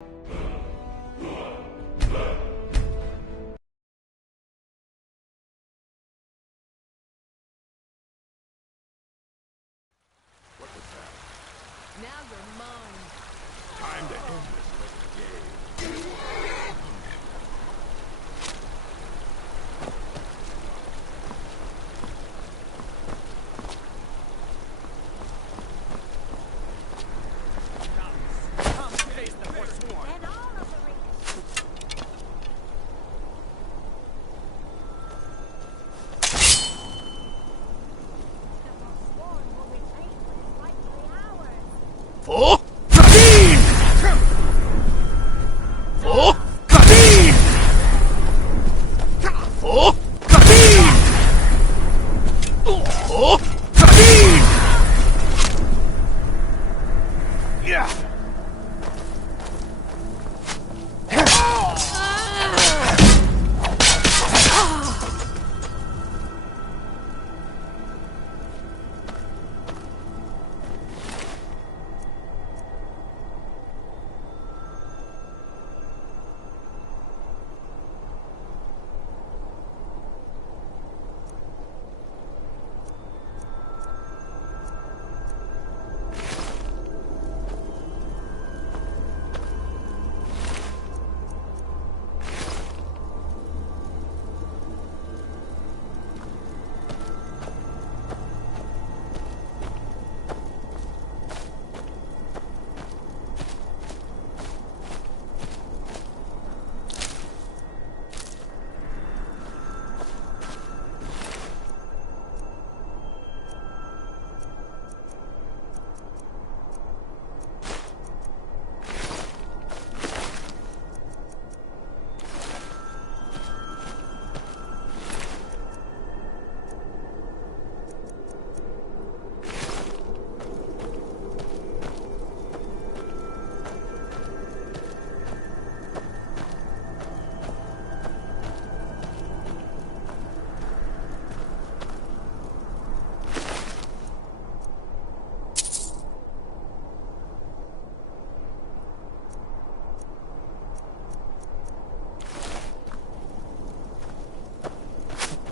What was that? Now you're mine. Time to end this little game. Come face the Forsworn. And all of the raiders. The Forsworn will reclaim what is rightfully ours. For Kadeen! For Kadeen! For Kadeen! For Kadeen! Yeah.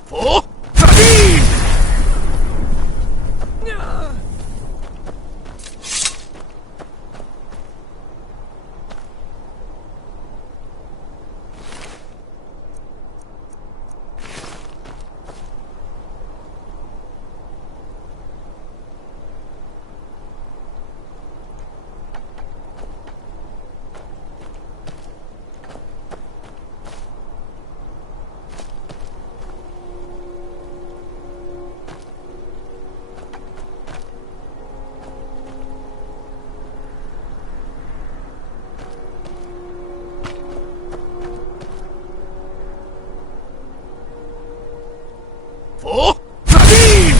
For Kadeen! For Kadeen!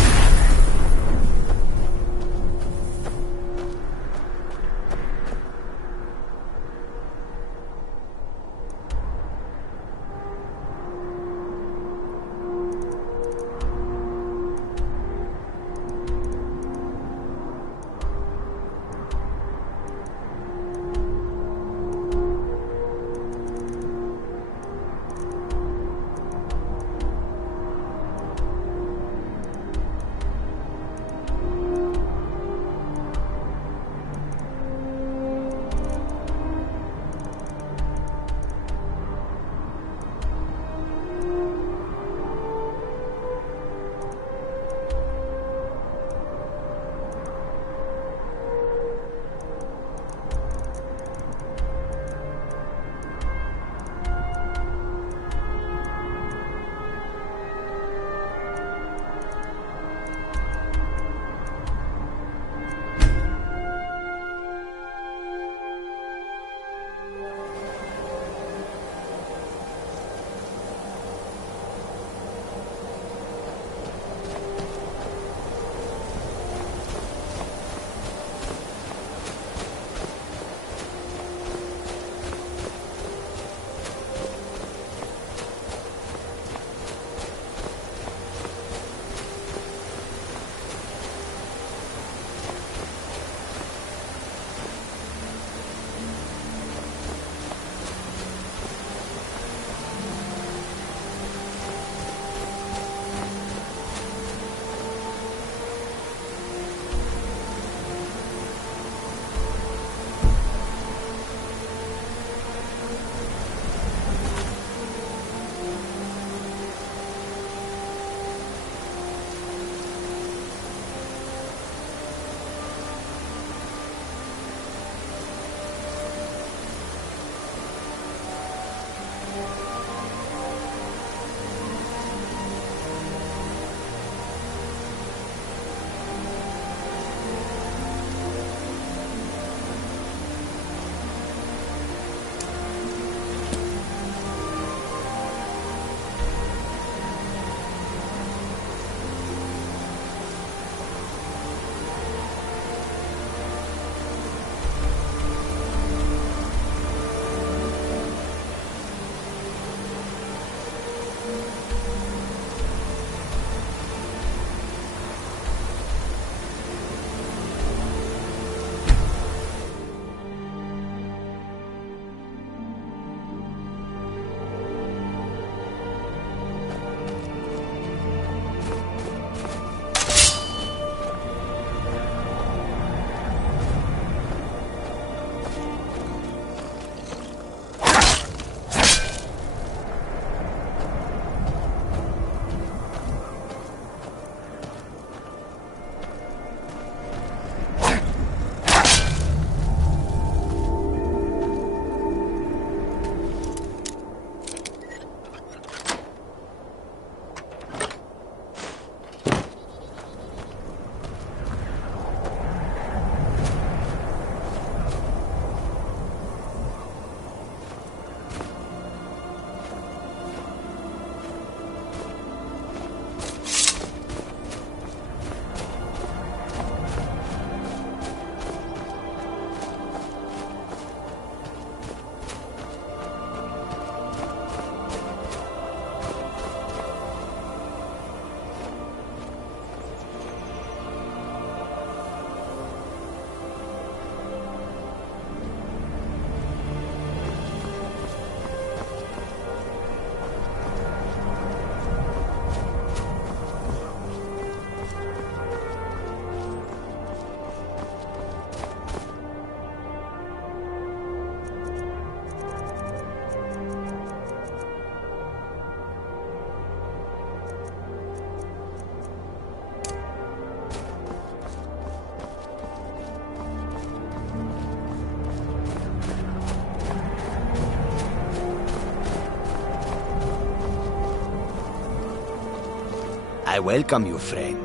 I welcome you, friend.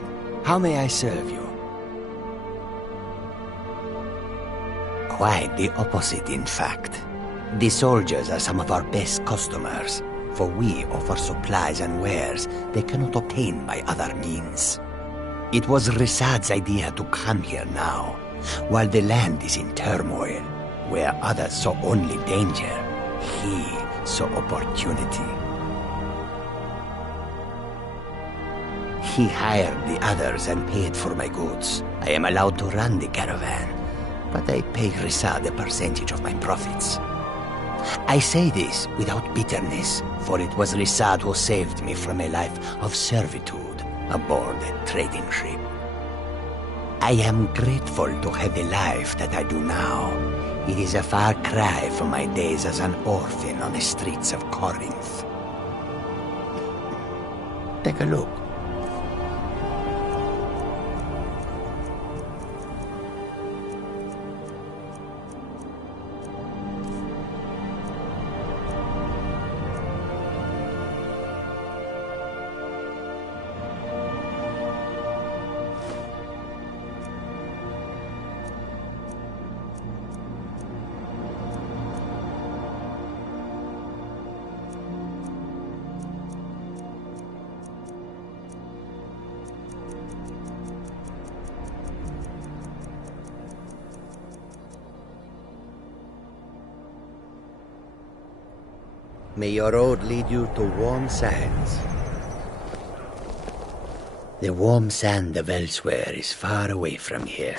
How may I serve you? Quite the opposite, in fact. The soldiers are some of our best customers, for we offer supplies and wares they cannot obtain by other means. It was Risad's idea to come here now, while the land is in turmoil, where others saw only danger. He saw opportunity. He hired the others and paid for my goods. I am allowed to run the caravan, but I pay Risad a percentage of my profits. I say this without bitterness, for it was Risad who saved me from a life of servitude aboard a trading ship. I am grateful to have the life that I do now. It is a far cry from my days as an orphan on the streets of Corinth. Take a look. May your road lead you to warm sands. The warm sand of elsewhere is far away from here.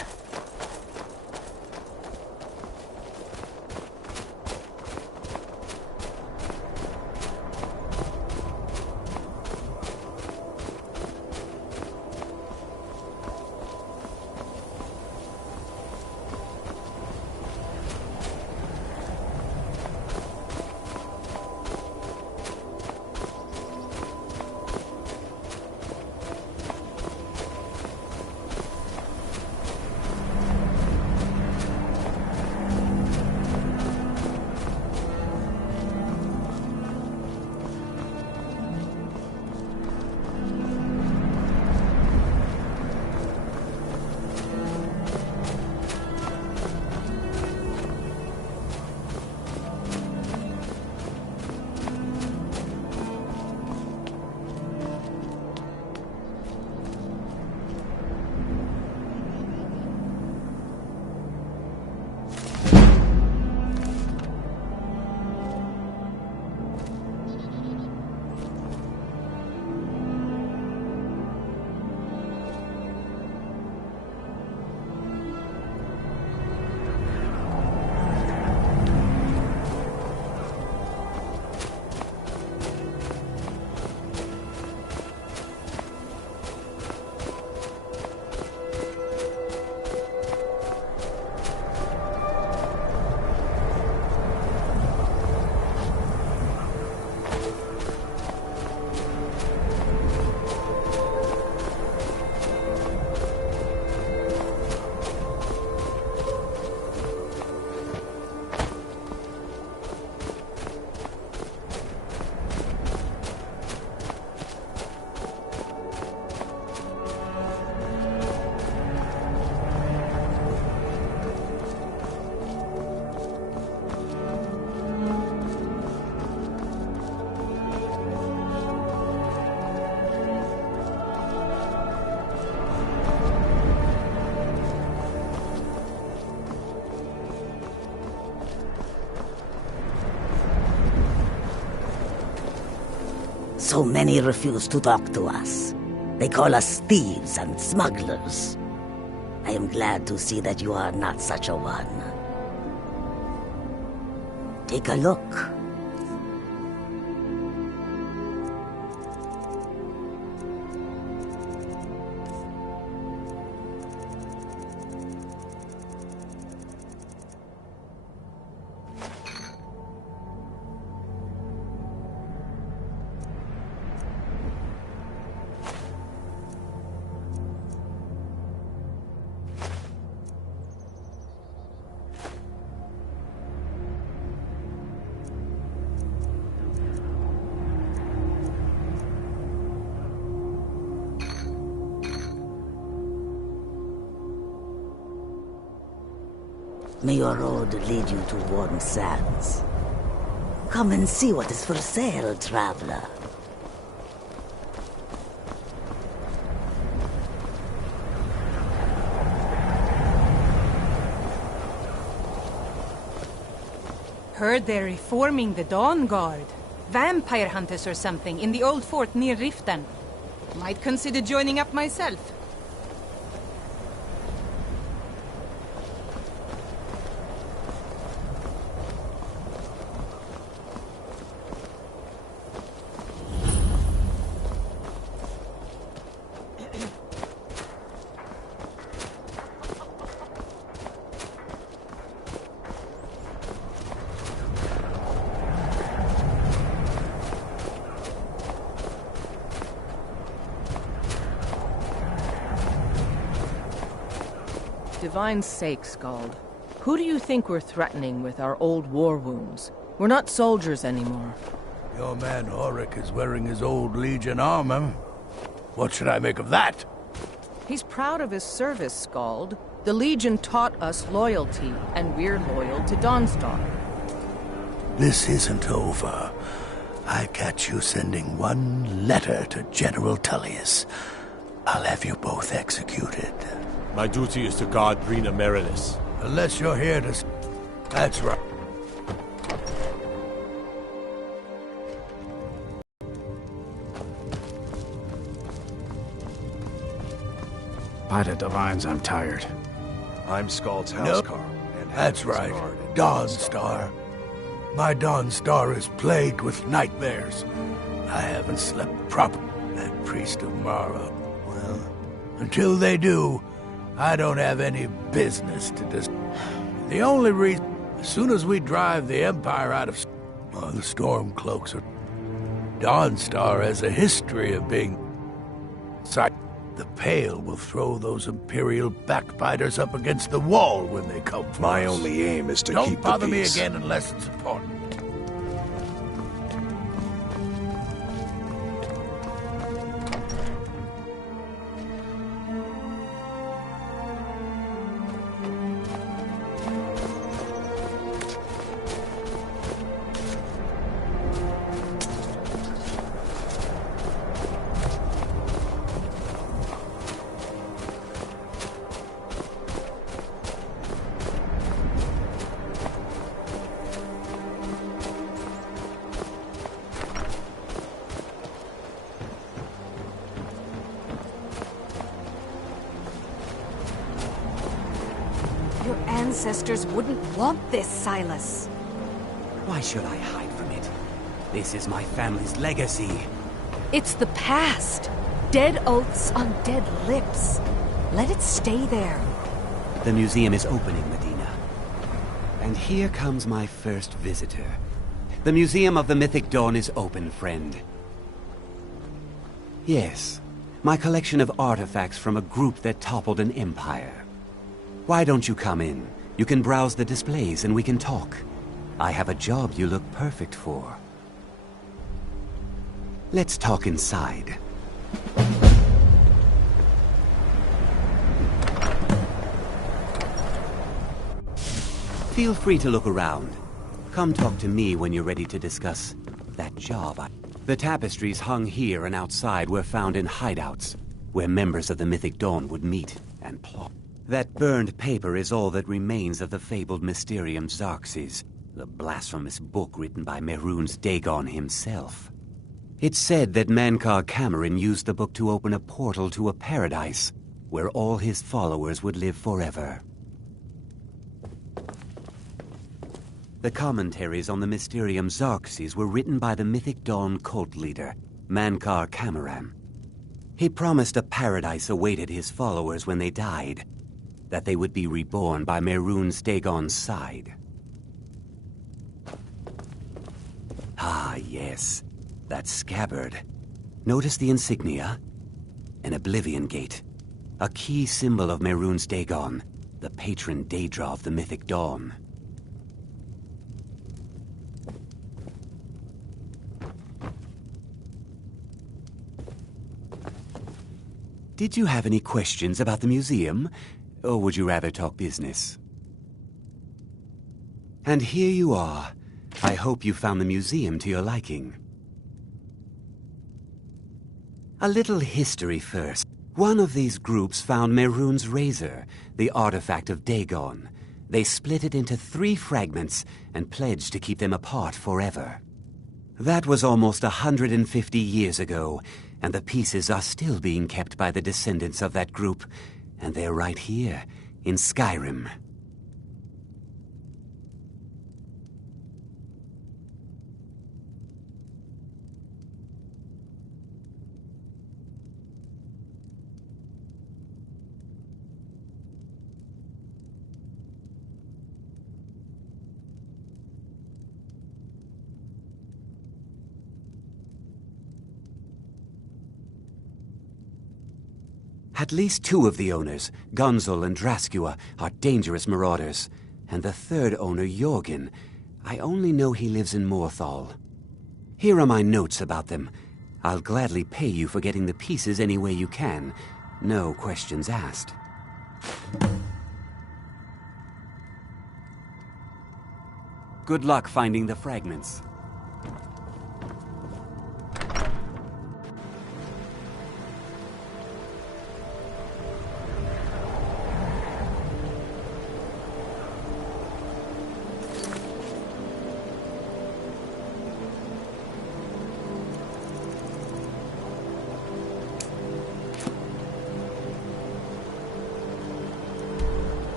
So many refuse to talk to us. They call us thieves and smugglers. I am glad to see that you are not such a one. Take a look. May your road lead you to warm sands. Come and see what is for sale, traveler. Heard they're reforming the Dawn Guard. Vampire hunters or something in the old fort near Riften. Might consider joining up myself. Divine's sake, Scald. Who do you think we're threatening with our old war wounds? We're not soldiers anymore. Your man Auric is wearing his old Legion armor. What should I make of that? He's proud of his service, Scald. The Legion taught us loyalty, and we're loyal to Dawnstar. This isn't over. I catch you sending one letter to General Tullius. I'll have you both executed. My duty is to guard Brina Meredith. Unless you're here to... That's right. By the Divines, I'm tired. I'm Scald's Nope. housecarl. And That's Heaven's right. Guard in Dawnstar. My Dawnstar is plagued with nightmares. I haven't slept properly. That priest of Mara. Well, until they do, I don't have any business to The only reason, as soon as we drive the Empire out of... the Stormcloaks are... Dawnstar has a history of being... The Pale will throw those Imperial backbiters up against the wall when they come for My us. only aim is to Don't keep the bother me peace. again unless it's important. Your ancestors wouldn't want this, Silas. Why should I hide from it? This is my family's legacy. It's the past. Dead oaths on dead lips. Let it stay there. The museum is opening, Medina. And here comes my first visitor. The Museum of the Mythic Dawn is open, friend. Yes, my collection of artifacts from a group that toppled an empire. Why don't you come in? You can browse the displays and we can talk. I have a job you look perfect for. Let's talk inside. Feel free to look around. Come talk to me when you're ready to discuss that job. The tapestries hung here and outside were found in hideouts, where members of the Mythic Dawn would meet and plot. That burned paper is all that remains of the fabled Mysterium Xarxes, the blasphemous book written by Mehrunes Dagon himself. It's said that Mankar Cameron used the book to open a portal to a paradise, where all his followers would live forever. The commentaries on the Mysterium Xarxes were written by the Mythic Dawn cult leader, Mankar Cameron. He promised a paradise awaited his followers when they died, that they would be reborn by Mehrunes Dagon's side. Ah, yes. That scabbard. Notice the insignia? An Oblivion Gate. A key symbol of Mehrunes Dagon, the patron Daedra of the Mythic Dawn. Did you have any questions about the museum? Or would you rather talk business? And here you are. I hope you found the museum to your liking. A little history first. One of these groups found Mehrunes' razor, the artifact of Dagon. They split it into 3 fragments and pledged to keep them apart forever. That was almost 150 years ago, and the pieces are still being kept by the descendants of that group, and they're right here, in Skyrim. At least 2 of the owners, Gunzel and Draskua, are dangerous marauders. And the 3rd owner, Jorgen, I only know he lives in Morthal. Here are my notes about them. I'll gladly pay you for getting the pieces any way you can. No questions asked. Good luck finding the fragments.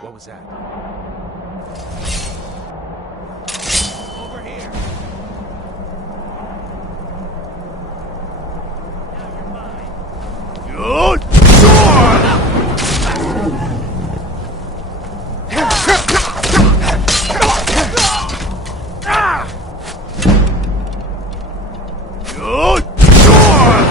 What was that? Over here! Now you're mine! Good sword! Good sword!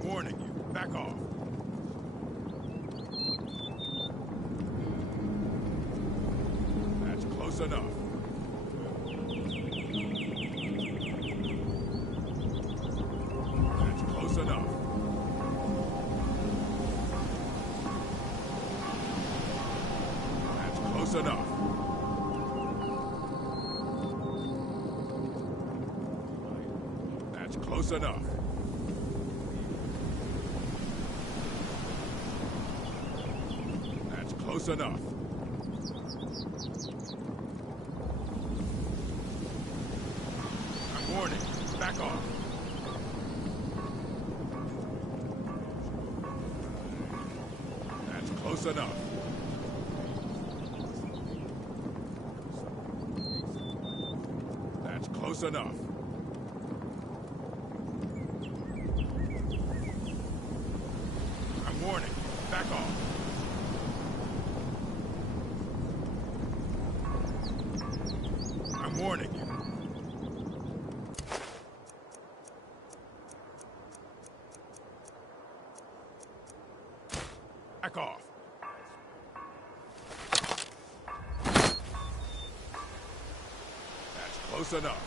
I'm warning you. Back off. That's close enough. That's close enough. That's close enough. That's close enough. That's close enough. I'm warning. Back off. That's close enough. That's close enough. I'm warning. Back off. I'm warning you. Back off. That's close enough.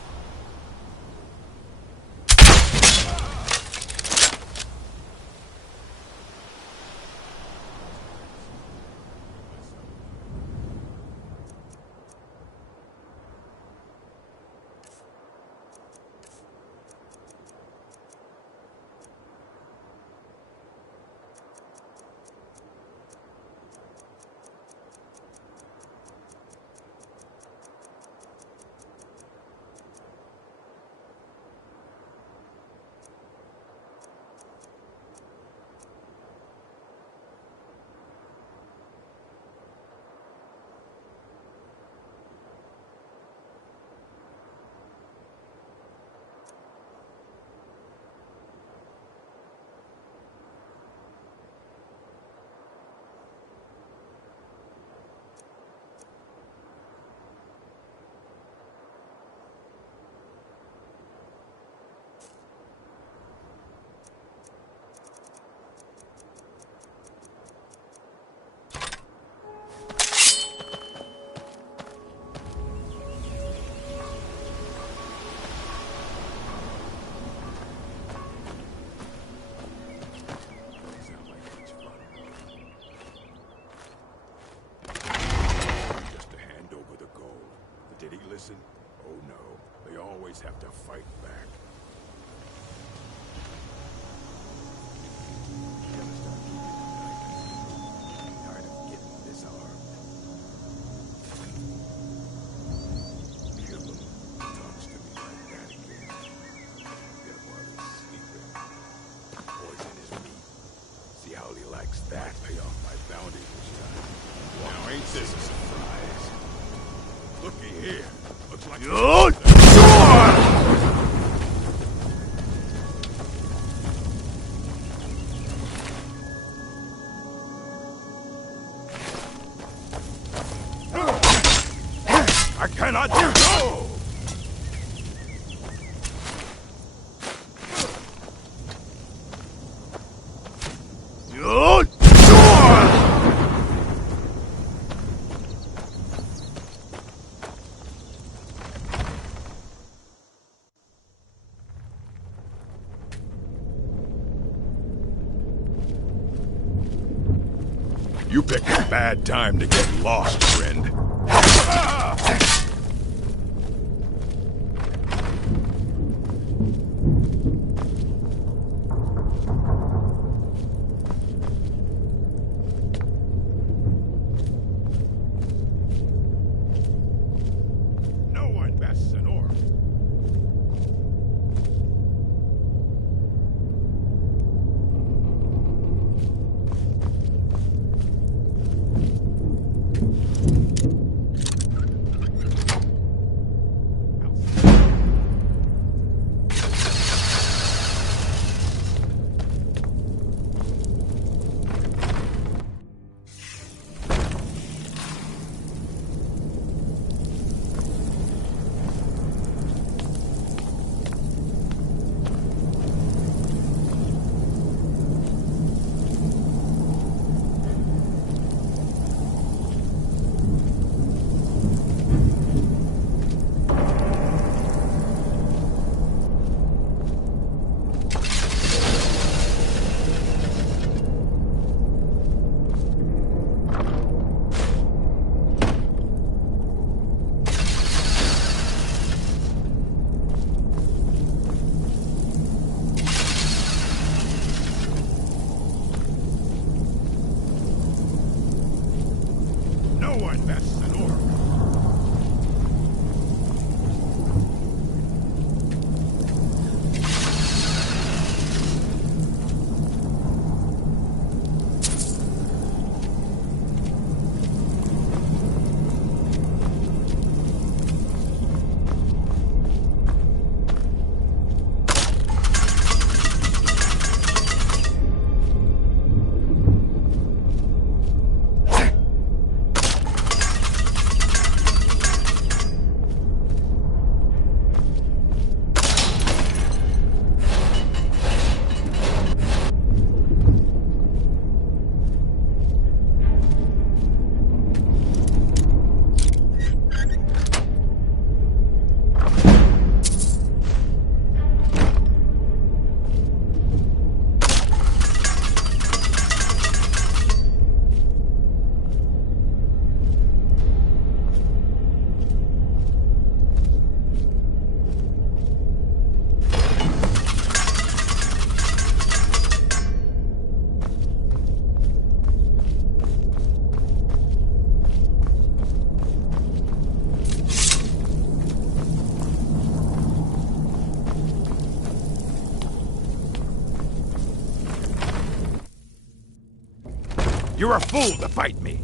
Did he listen? Oh no, they always have to fight back. Gotta start keeping an eye. Tired of getting disarmed. Kill him. Talks to me like that again. Get him while he's sleeping. Poison his meat. See how he likes that? Pay off my bounty this time. Now ain't this a surprise? Looky here. Looks like I cannot go. You picked a bad time to get lost, friend. No one bests an orc. manifests an orc. You're a fool to fight me!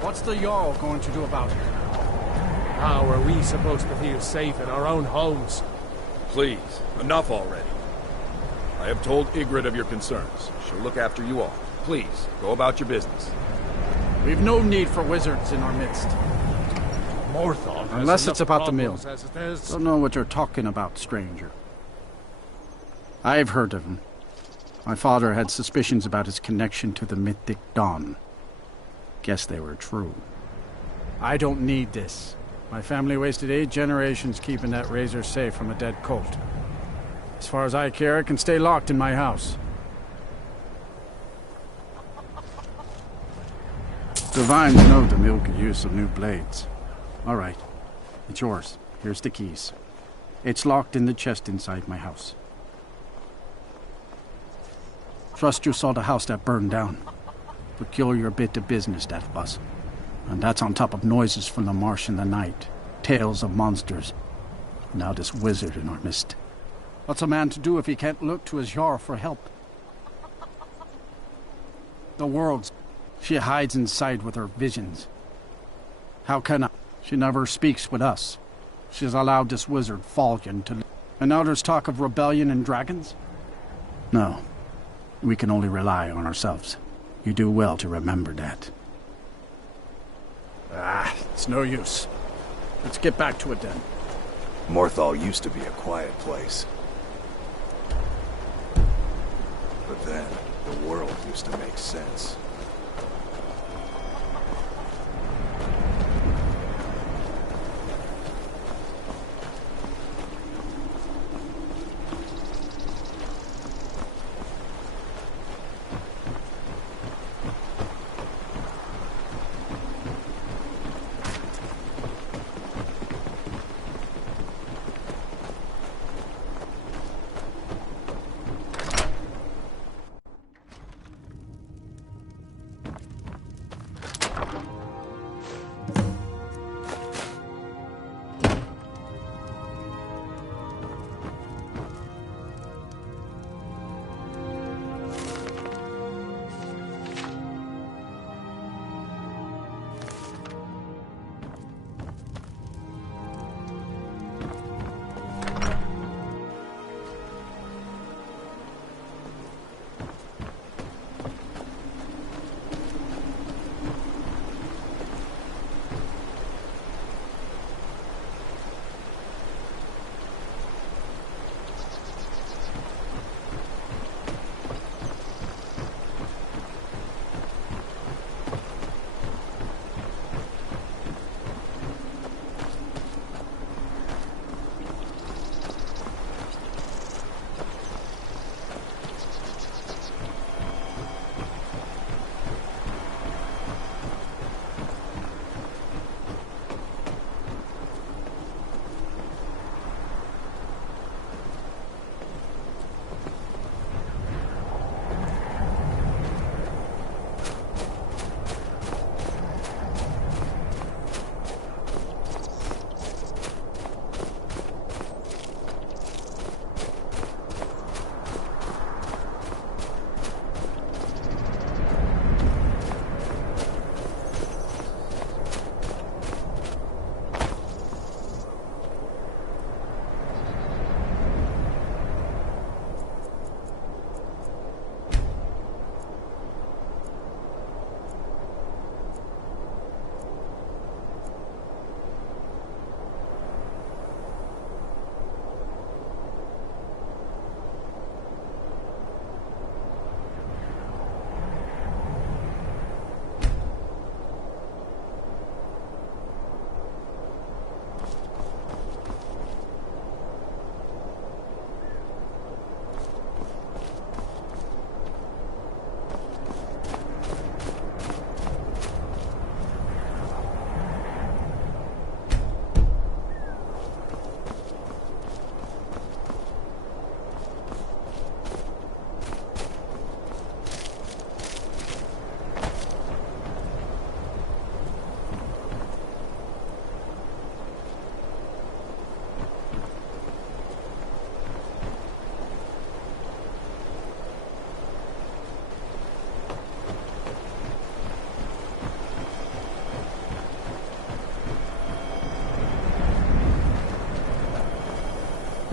What's the Jarl going to do about it? How are we supposed to feel safe in our own homes? Please, enough already. I have told Ygritte of your concerns. She'll look after you all. Please, go about your business. We've no need for wizards in our midst. Morthal. Unless it's about the mill. As it is. Don't know what you're talking about, stranger. I've heard of him. My father had suspicions about his connection to the mythic Dawn. Guess they were true. I don't need this. My family wasted 8 generations keeping that razor safe from a dead cult. As far as I care, it can stay locked in my house. Divines know the mill could use some new blades. All right. It's yours. Here's the keys. It's locked in the chest inside my house. Trust you saw the house that burned down. Peculiar bit of business, that was. And that's on top of noises from the marsh in the night. Tales of monsters. Now this wizard in our midst. What's a man to do if he can't look to his Jarl for help? The world's... She hides inside with her visions. How can I? She never speaks with us. She's allowed this wizard Falcon to... And now there's talk of rebellion and dragons? No. We can only rely on ourselves. You do well to remember that. It's no use. Let's get back to it then. Morthal used to be a quiet place. But then, the world used to make sense.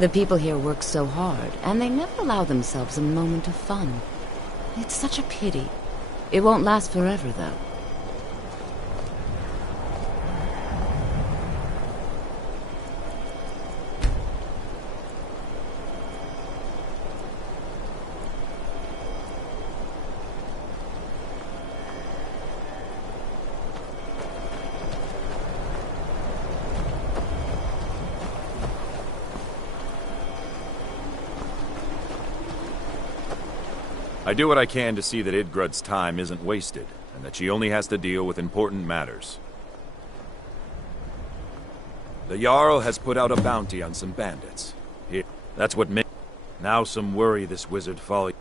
The people here work so hard, and they never allow themselves a moment of fun. It's such a pity. It won't last forever, though. I do what I can to see that Idgrud's time isn't wasted, and that she only has to deal with important matters. The Jarl has put out a bounty on some bandits. That's what made... Now some worry this wizard folly.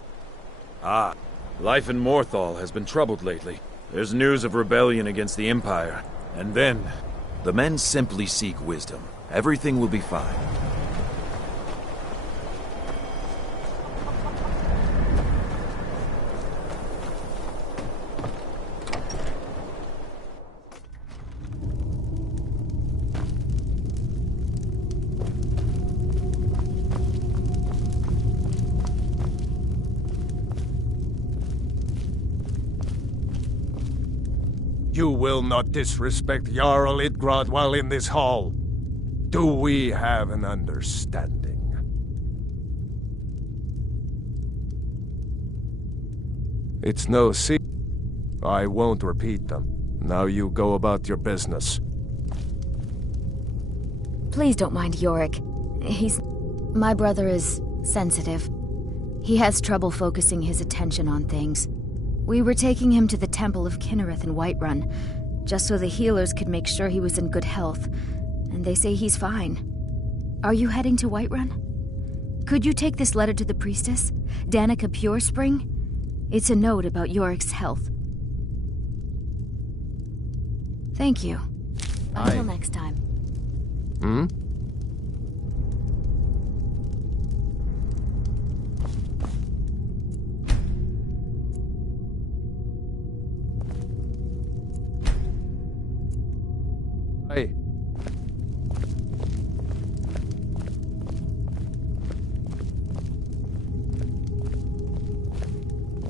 Ah, life in Morthal has been troubled lately. There's news of rebellion against the Empire. And then, the men simply seek wisdom. Everything will be fine. You will not disrespect Jarl Idgrod while in this hall. Do we have an understanding? It's no secret. I won't repeat them. Now you go about your business. Please don't mind Yorick. My brother is sensitive. He has trouble focusing his attention on things. We were taking him to the Temple of Kinnereth in Whiterun, just so the healers could make sure he was in good health, and they say he's fine. Are you heading to Whiterun? Could you take this letter to the priestess, Danica Purespring? It's a note about Yorick's health. Thank you. Until next time. Hmm? Hey.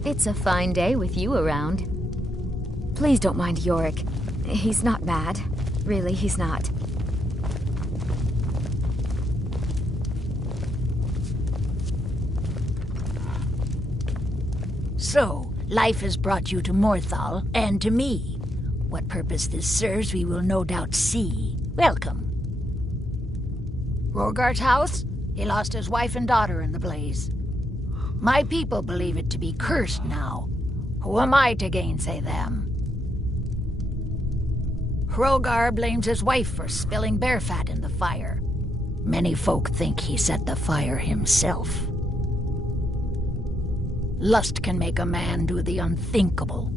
It's a fine day with you around. Please don't mind Yorick. He's not bad. Really, he's not. So, life has brought you to Morthal, and to me. What purpose this serves, we will no doubt see. Welcome. Rogar's house? He lost his wife and daughter in the blaze. My people believe it to be cursed now. Who am I to gainsay them? Hrogar blames his wife for spilling bear fat in the fire. Many folk think he set the fire himself. Lust can make a man do the unthinkable.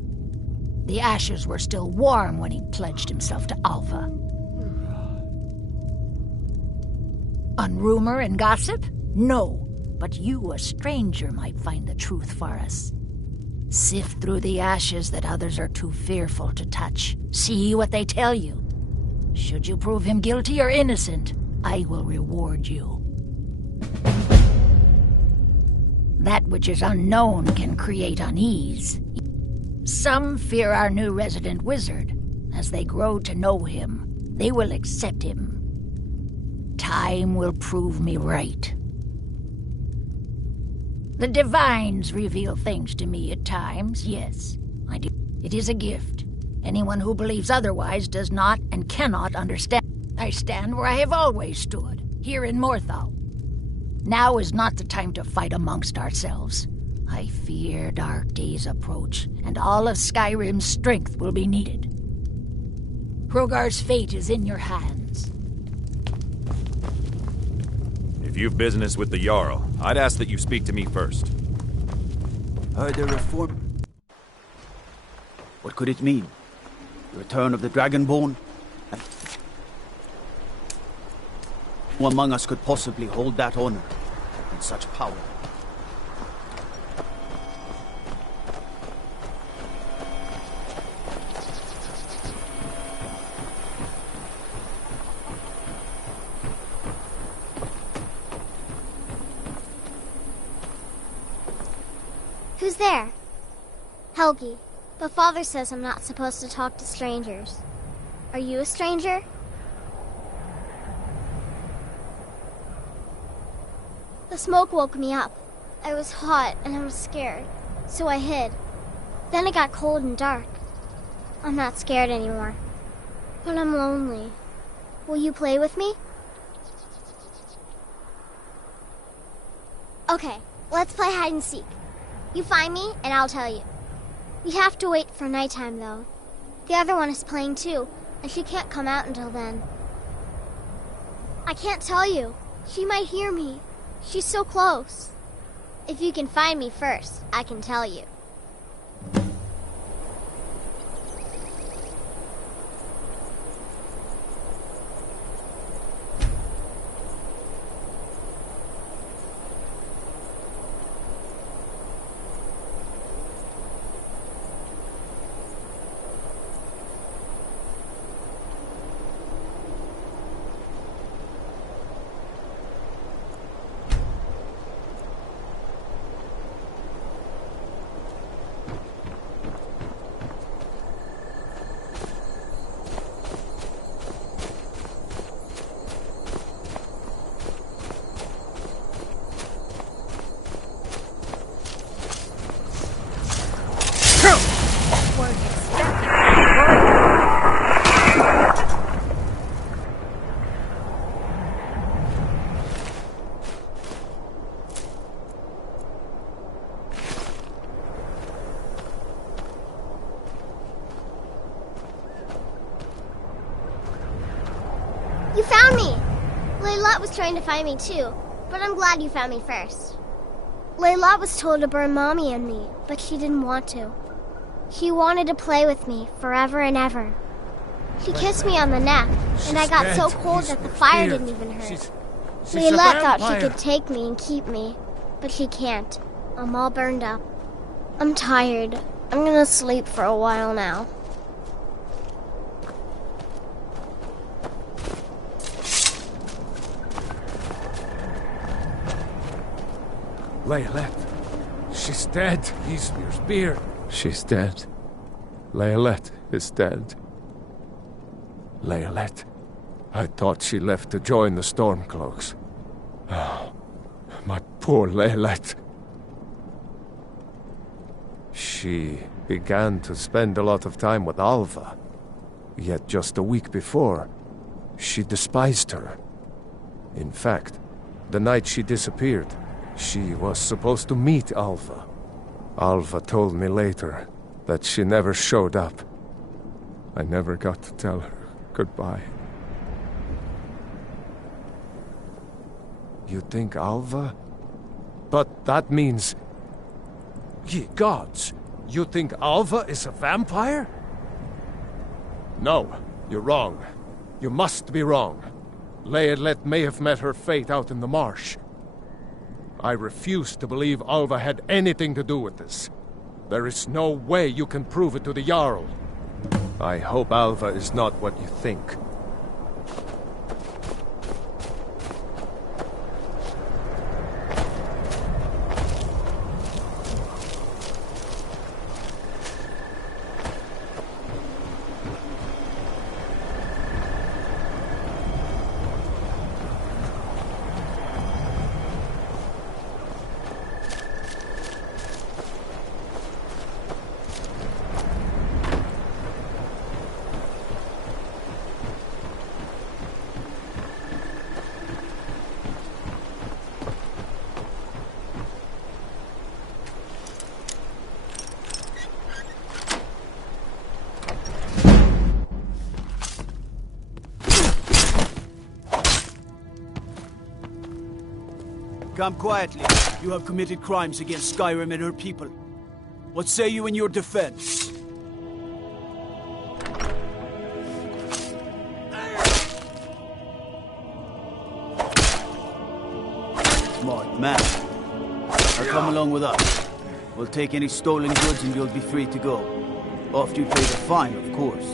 The ashes were still warm when he pledged himself to Alpha. On rumor and gossip? No. But you, a stranger, might find the truth for us. Sift through the ashes that others are too fearful to touch. See what they tell you. Should you prove him guilty or innocent, I will reward you. That which is unknown can create unease. Some fear our new resident wizard. As they grow to know him, they will accept him. Time will prove me right. The divines reveal things to me at times, yes. I do. It is a gift. Anyone who believes otherwise does not and cannot understand. I stand where I have always stood, here in Morthal. Now is not the time to fight amongst ourselves. I fear dark days approach, and all of Skyrim's strength will be needed. Hrogar's fate is in your hands. If you've business with the Jarl, I'd ask that you speak to me first. Heard the reform. What could it mean? The return of the Dragonborn? Who among us could possibly hold that honor and such power? Who's there? Helgi. But Father says I'm not supposed to talk to strangers. Are you a stranger? The smoke woke me up. I was hot and I was scared, so I hid. Then it got cold and dark. I'm not scared anymore, but I'm lonely. Will you play with me? Okay, let's play hide and seek. You find me and I'll tell you. We have to wait for nighttime though. The other one is playing too, and she can't come out until then. I can't tell you. She might hear me. She's so close. If you can find me first, I can tell you. You found me! Layla was trying to find me too, but I'm glad you found me first. Layla was told to burn Mommy and me, but she didn't want to. She wanted to play with me forever and ever. She kissed me on the neck, and I got so cold that the fire didn't even hurt. Layla thought she could take me and keep me, but she can't. I'm all burned up. I'm tired. I'm gonna sleep for a while now. Laylet. She's dead. Eastmir's beard. She's dead. Laylet is dead. Laylet. I thought she left to join the Stormcloaks. Oh, my poor Laylet. She began to spend a lot of time with Alva. Yet just a week before, she despised her. In fact, the night she disappeared, she was supposed to meet Alva. Alva told me later that she never showed up. I never got to tell her goodbye. You think Alva? But that means... Ye gods! You think Alva is a vampire? No, you're wrong. You must be wrong. Laylet may have met her fate out in the marsh. I refuse to believe Alva had anything to do with this. There is no way you can prove it to the Jarl. I hope Alva is not what you think. Come quietly. You have committed crimes against Skyrim and her people. What say you in your defense? Smart man. Now come along with us. We'll take any stolen goods and you'll be free to go. After you pay the fine, of course.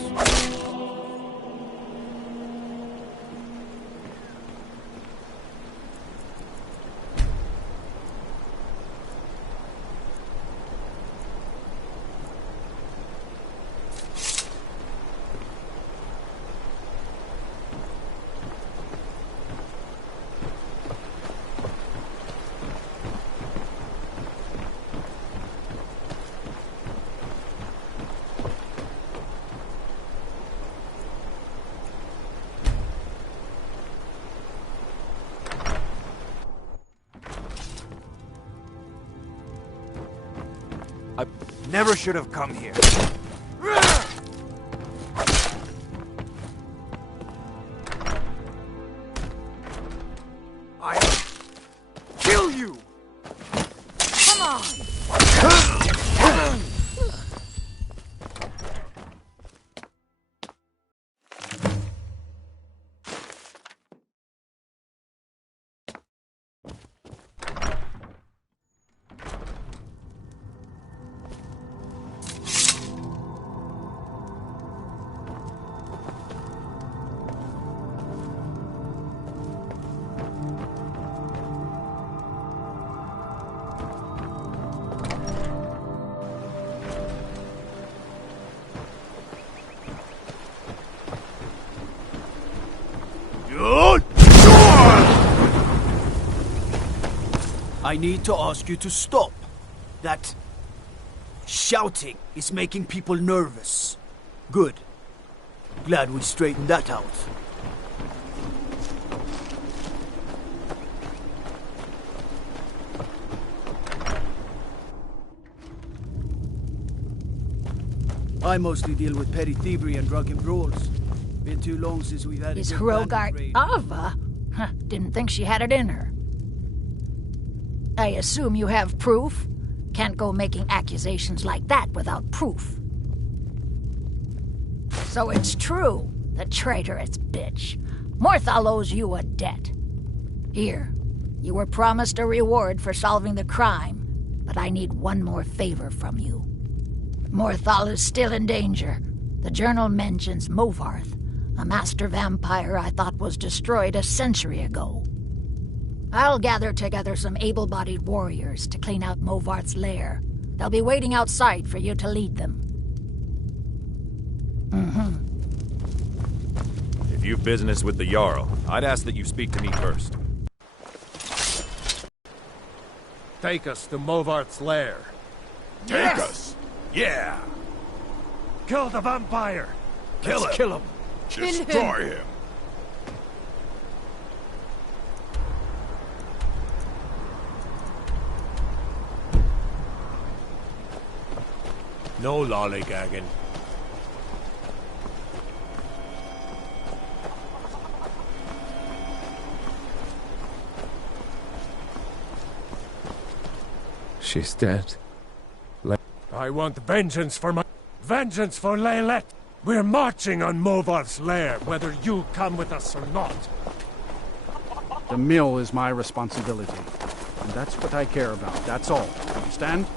Never should have come here. I'll kill you! Come on! I need to ask you to stop. That shouting is making people nervous. Good. Glad we straightened that out. I mostly deal with petty thievery and drunken brawls. Been too long since we've had Is a good bandit Hrothgar raid. Ava? Huh, didn't think she had it in her. I assume you have proof? Can't go making accusations like that without proof. So it's true, the traitorous bitch. Morthal owes you a debt. Here, you were promised a reward for solving the crime, but I need one more favor from you. Morthal is still in danger. The journal mentions Movarth, a master vampire I thought was destroyed a century ago. I'll gather together some able-bodied warriors to clean out Movarth's lair. They'll be waiting outside for you to lead them. If you've business with the Jarl, I'd ask that you speak to me first. Take us to Movarth's lair. Take us! Yeah! Kill the vampire! Kill Let's him! Kill him! Destroy him! No lollygagging. She's dead. I want vengeance for Leylet! We're marching on Movarth's lair, whether you come with us or not. The mill is my responsibility. And that's what I care about. That's all. Understand?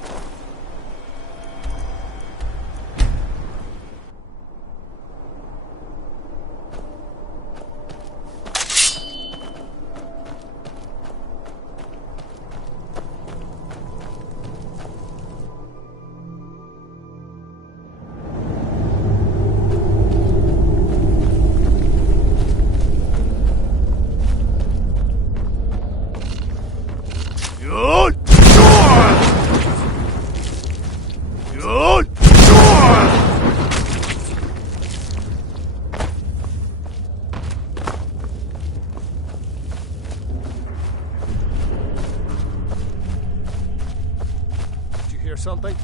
Something?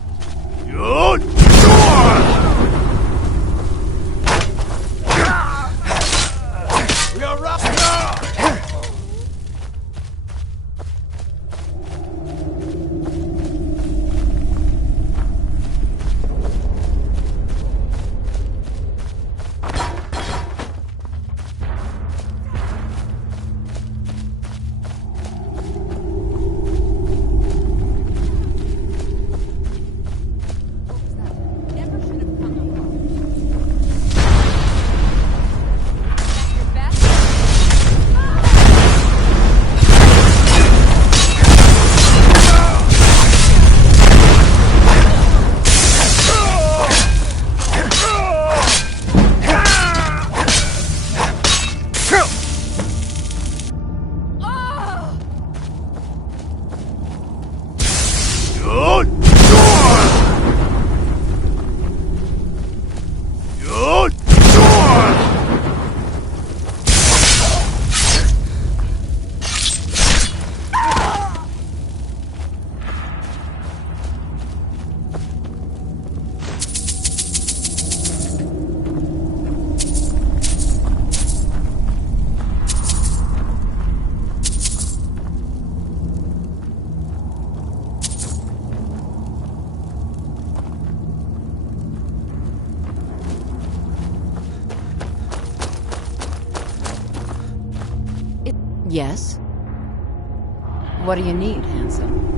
Yes? What do you need, handsome?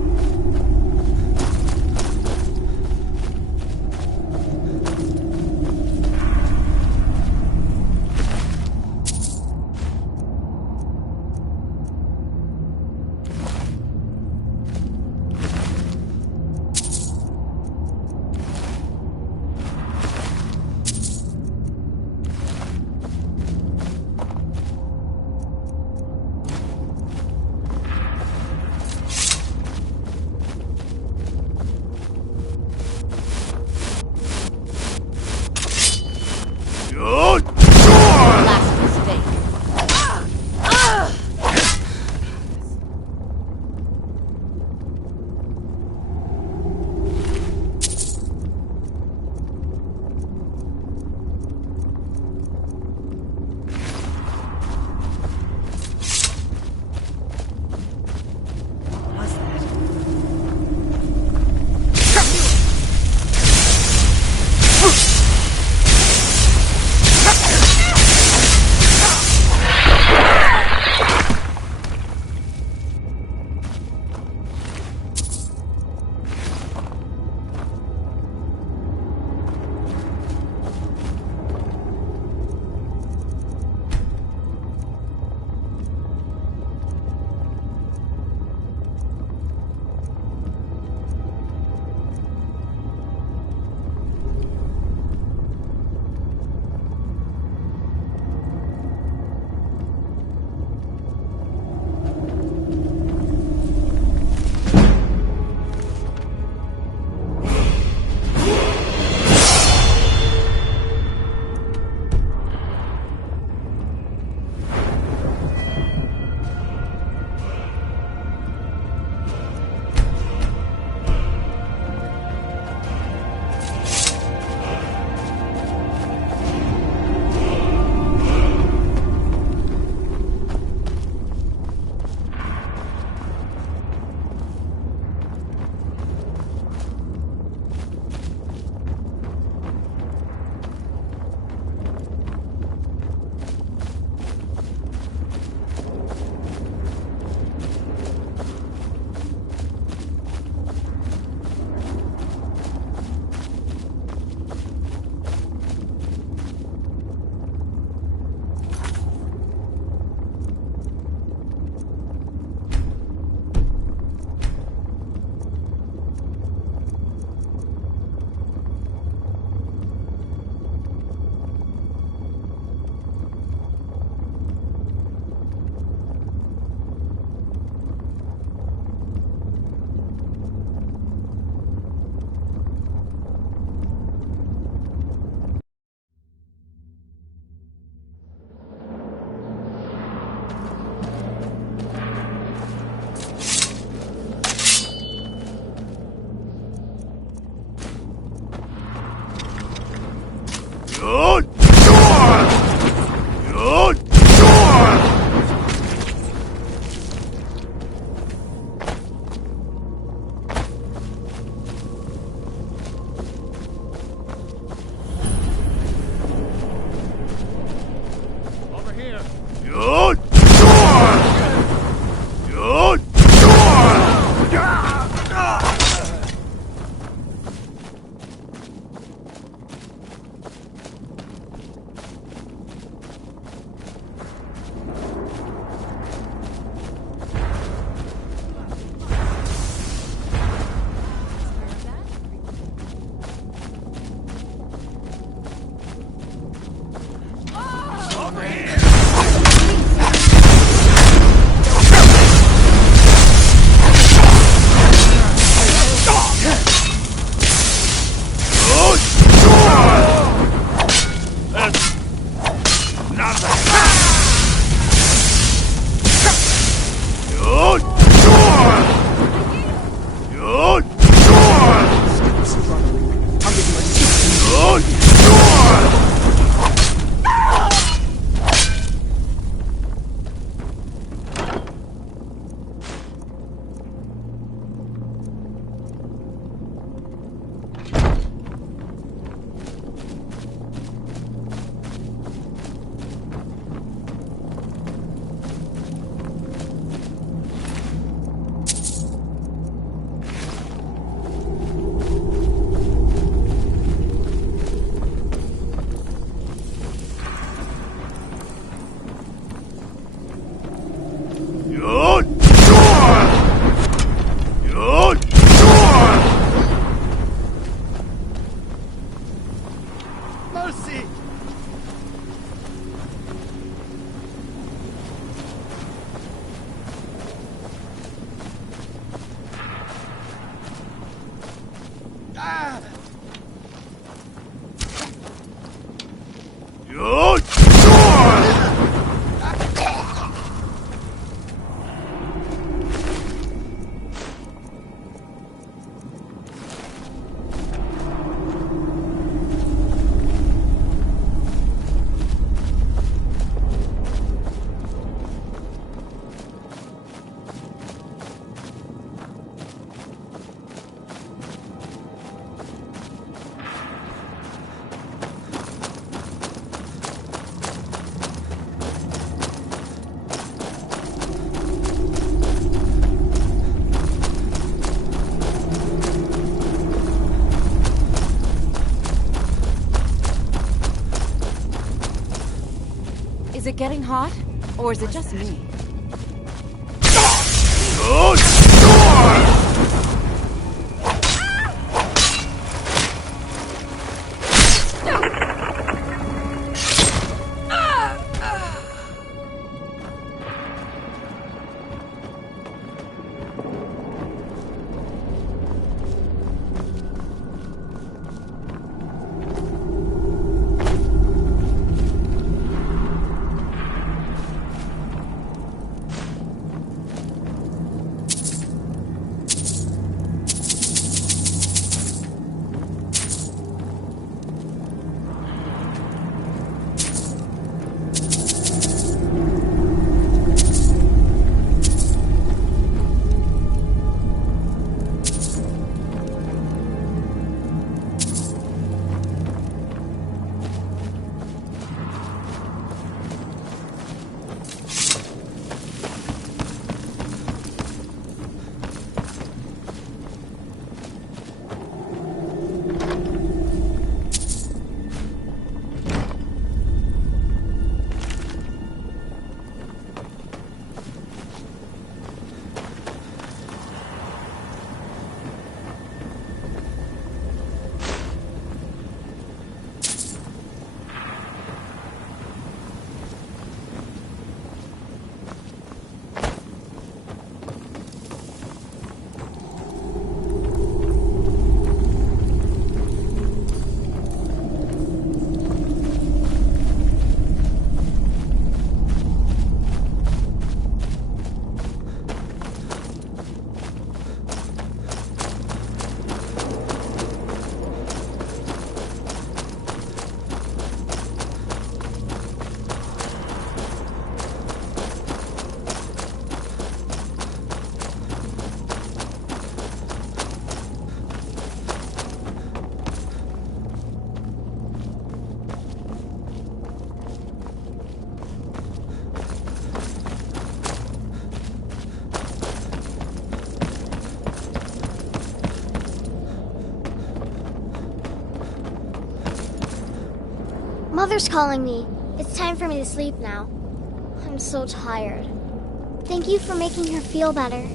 Is it getting hot? Or is it just me? Mother's calling me. It's time for me to sleep now. I'm so tired. Thank you for making her feel better.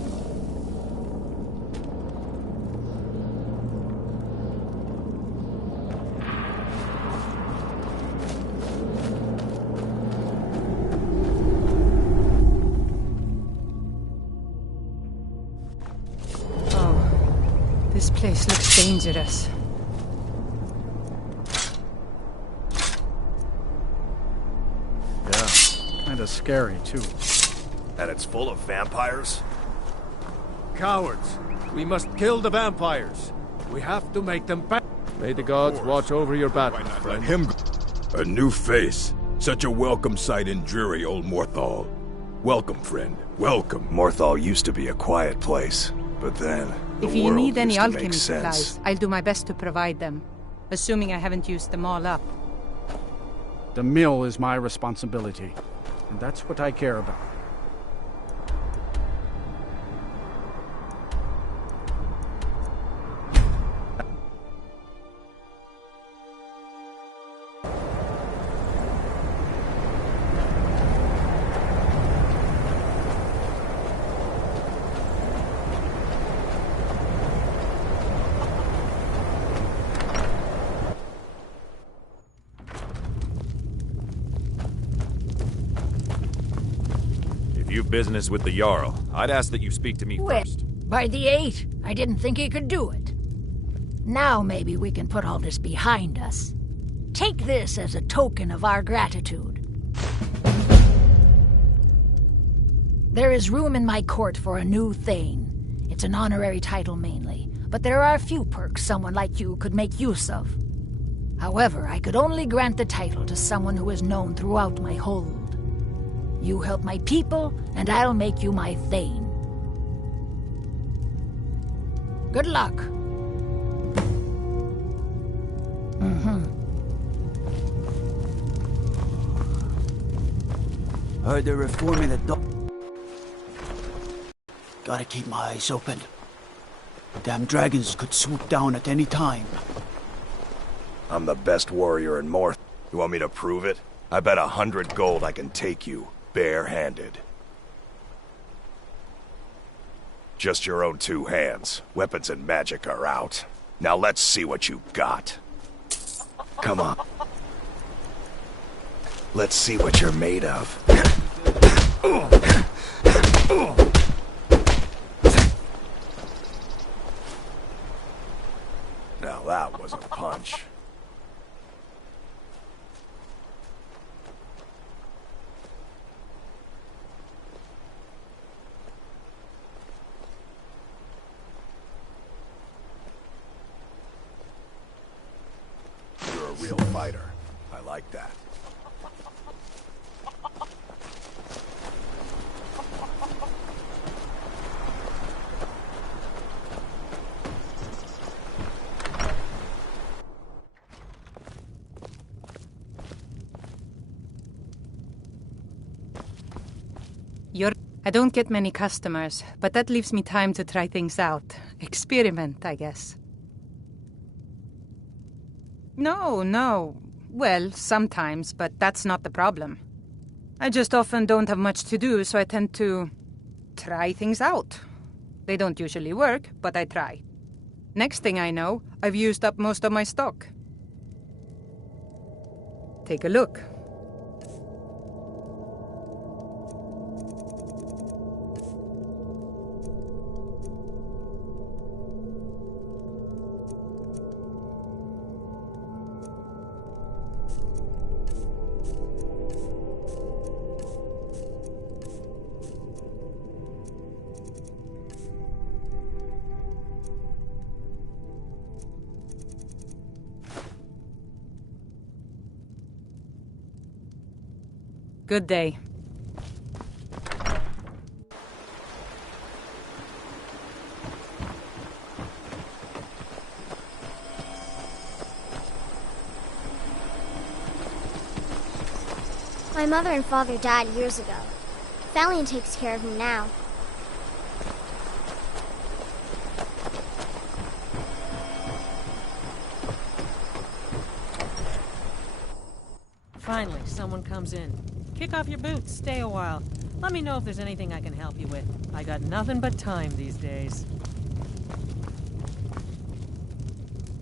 Oh, this place looks dangerous. Kinda scary, too. And it's full of vampires? Cowards! We must kill the vampires. We have to make them back. May the gods watch over your battle, friend. Let him go. A new face. Such a welcome sight in dreary old Morthal. Welcome, friend. Welcome. Morthal used to be a quiet place, but then If you need any alchemy supplies, I'll do my best to provide them. Assuming I haven't used them all up. The mill is my responsibility, and that's what I care about. If you've business with the Jarl, I'd ask that you speak to me first. By the 8, I didn't think he could do it. Now maybe we can put all this behind us. Take this as a token of our gratitude. There is room in my court for a new Thane. It's an honorary title mainly, but there are a few perks someone like you could make use of. However, I could only grant the title to someone who is known throughout my hold. You help my people, and I'll make you my Thane. Good luck. Heard they're reforming the Gotta keep my eyes open. Damn dragons could swoop down at any time. I'm the best warrior in Morth. You want me to prove it? I bet 100 gold I can take you, bare-handed. Just your own 2 hands. Weapons and magic are out. Now let's see what you got. Come on. Let's see what you're made of. Now that was a punch. You're a real fighter. I like that. I don't get many customers, but that leaves me time to try things out. Experiment, I guess. No. Well, sometimes, but that's not the problem. I just often don't have much to do, so I tend to try things out. They don't usually work, but I try. Next thing I know, I've used up most of my stock. Take a look. Good day. My mother and father died years ago. Valian takes care of me now. Finally, someone comes in. Kick off your boots, stay a while. Let me know if there's anything I can help you with. I got nothing but time these days.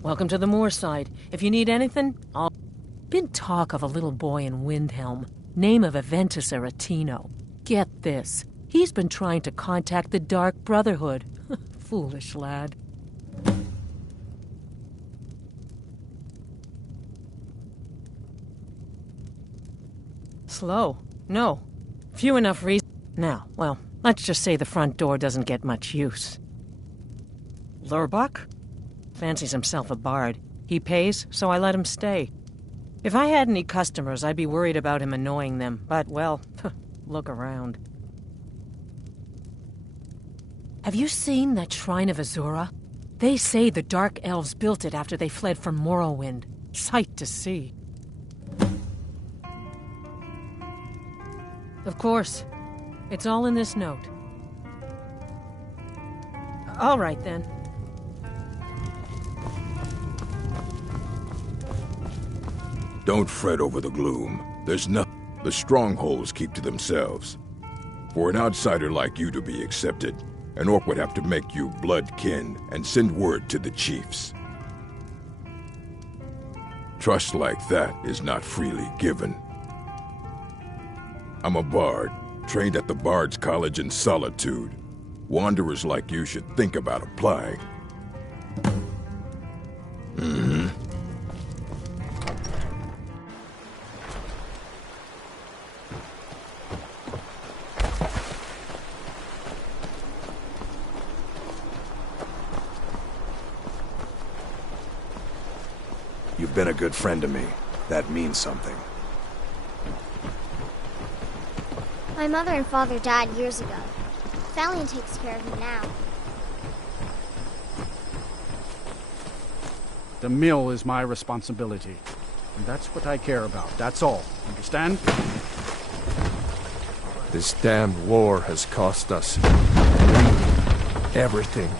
Welcome to the Moorside. If you need anything, I'll... Been talk of a little boy in Windhelm. Name of Aventus Aretino. Get this. He's been trying to contact the Dark Brotherhood. Foolish lad. Slow. No. Few enough reasons. Now, well, let's just say the front door doesn't get much use. Lurbuck? Fancies himself a bard. He pays, so I let him stay. If I had any customers, I'd be worried about him annoying them. But, well, look around. Have you seen that Shrine of Azura? They say the Dark Elves built it after they fled from Morrowind. Sight to see. Of course. It's all in this note. All right, then. Don't fret over the gloom. There's nothing. The strongholds keep to themselves. For an outsider like you to be accepted, an orc would have to make you blood kin and send word to the chiefs. Trust like that is not freely given. I'm a bard, trained at the Bard's College in Solitude. Wanderers like you should think about applying. Mm-hmm. You've been a good friend to me. That means something. My mother and father died years ago. Valian takes care of me now. The mill is my responsibility. And that's what I care about. That's all. Understand? This damned war has cost us everything.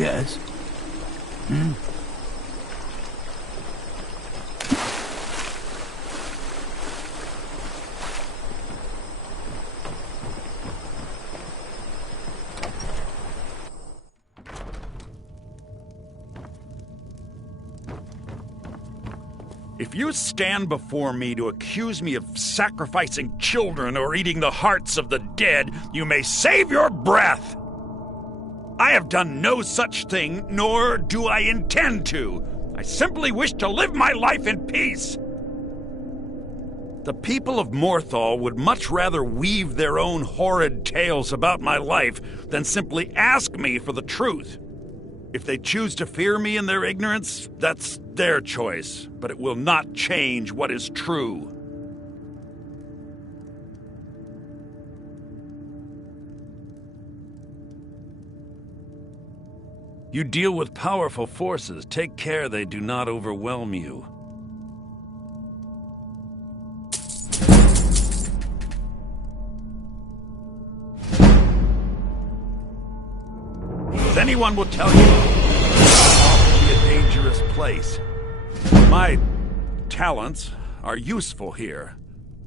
Yes? Hmm? If you stand before me to accuse me of sacrificing children or eating the hearts of the dead, you may save your breath! I have done no such thing, nor do I intend to. I simply wish to live my life in peace. The people of Morthal would much rather weave their own horrid tales about my life than simply ask me for the truth. If they choose to fear me in their ignorance, that's their choice, but it will not change what is true. You deal with powerful forces. Take care they do not overwhelm you. If anyone will tell you, it will be a dangerous place. My talents are useful here.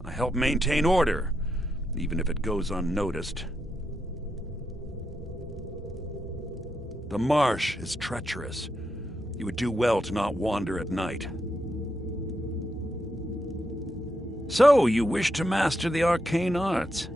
I help maintain order, even if it goes unnoticed. The marsh is treacherous. You would do well to not wander at night. So, you wish to master the arcane arts?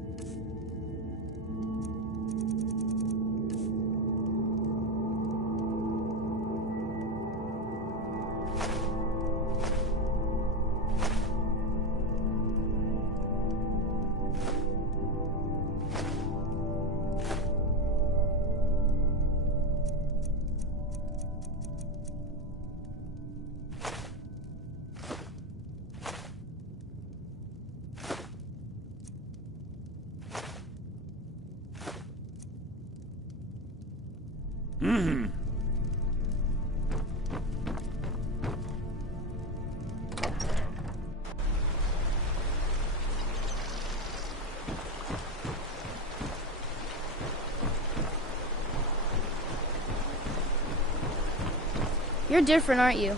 You're different, aren't you?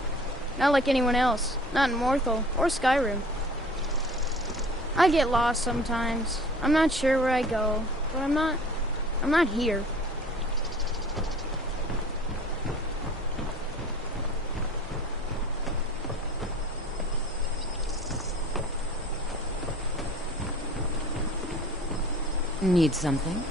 Not like anyone else. Not in Morthal or Skyrim. I get lost sometimes. I'm not sure where I go, but I'm not here. Need something?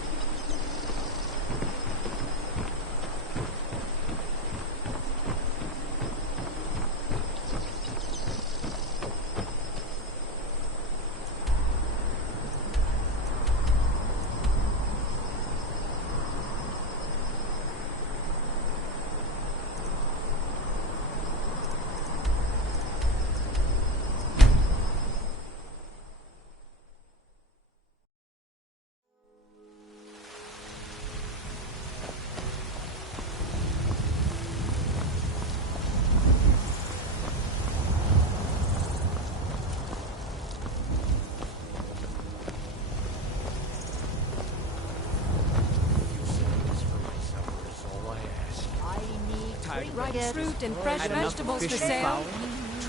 Fruit and fresh vegetables for sale.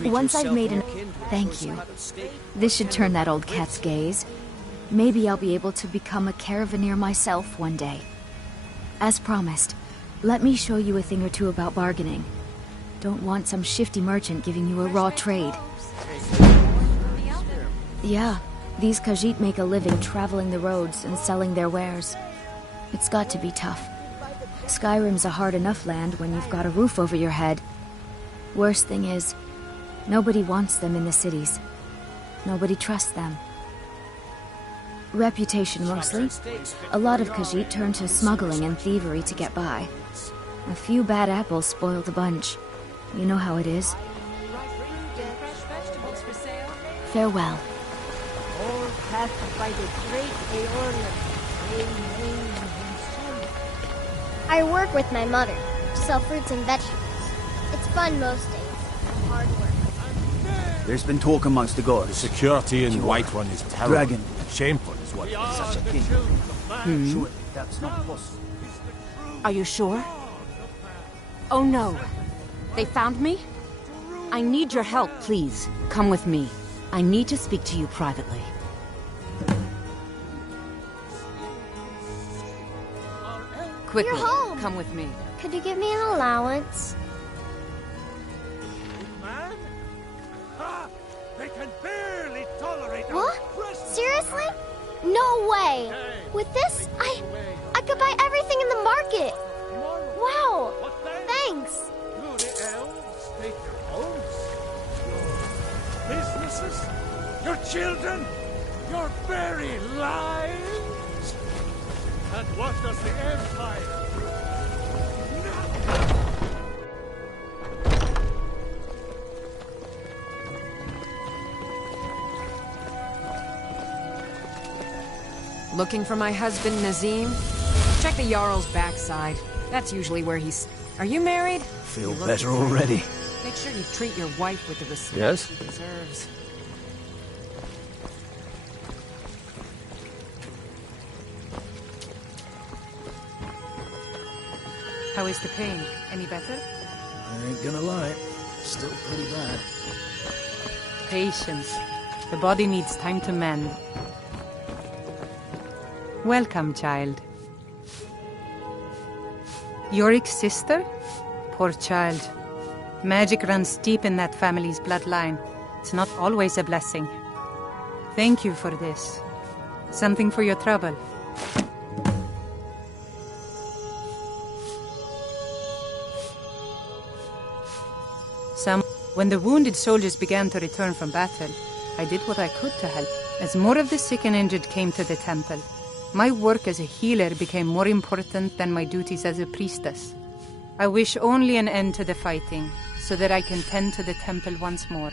Once I've made an... Thank you. This should turn that old cat's gaze. Maybe I'll be able to become a caravaneer myself one day. As promised, let me show you a thing or two about bargaining. Don't want some shifty merchant giving you a raw trade. Yeah, these Khajiit make a living traveling the roads and selling their wares. It's got to be tough. Skyrim's a hard enough land when you've got a roof over your head. Worst thing is, nobody wants them in the cities. Nobody trusts them. Reputation mostly. A lot of Khajiit turn to smuggling and thievery to get by. A few bad apples spoil the bunch. You know how it is. Farewell. All passed by the great Aeorlan. I work with my mother to sell fruits and vegetables. It's fun most days. Hard work. There's been talk amongst the gods. The security in Whiterun is terrible. Dragon. Shameful is what it is. Such a thing. Surely that's not possible. Are you sure? Oh no. They found me? I need your help, please. Come with me. I need to speak to you privately. Quickly, You're home. come with me. Could you give me an allowance? Man? Ha! They can barely tolerate What? our presence. Seriously? No way! With this, I could buy everything in the market. Wow! Thanks. Do the elves take your homes? Your businesses? Your children? Your very lives? And what does the Empire do? Looking for my husband, Nazim? Check the Jarl's backside. That's usually where he's... Are you married? Feel You look better it. already. Make sure you treat your wife with the respect Yes? she deserves. How is the pain? Any better? I ain't gonna lie. Still pretty bad. Patience. The body needs time to mend. Welcome, child. Yorick's sister? Poor child. Magic runs deep in that family's bloodline. It's not always a blessing. Thank you for this. Something for your trouble. When the wounded soldiers began to return from battle, I did what I could to help. As more of the sick and injured came to the temple, my work as a healer became more important than my duties as a priestess. I wish only an end to the fighting, so that I can tend to the temple once more.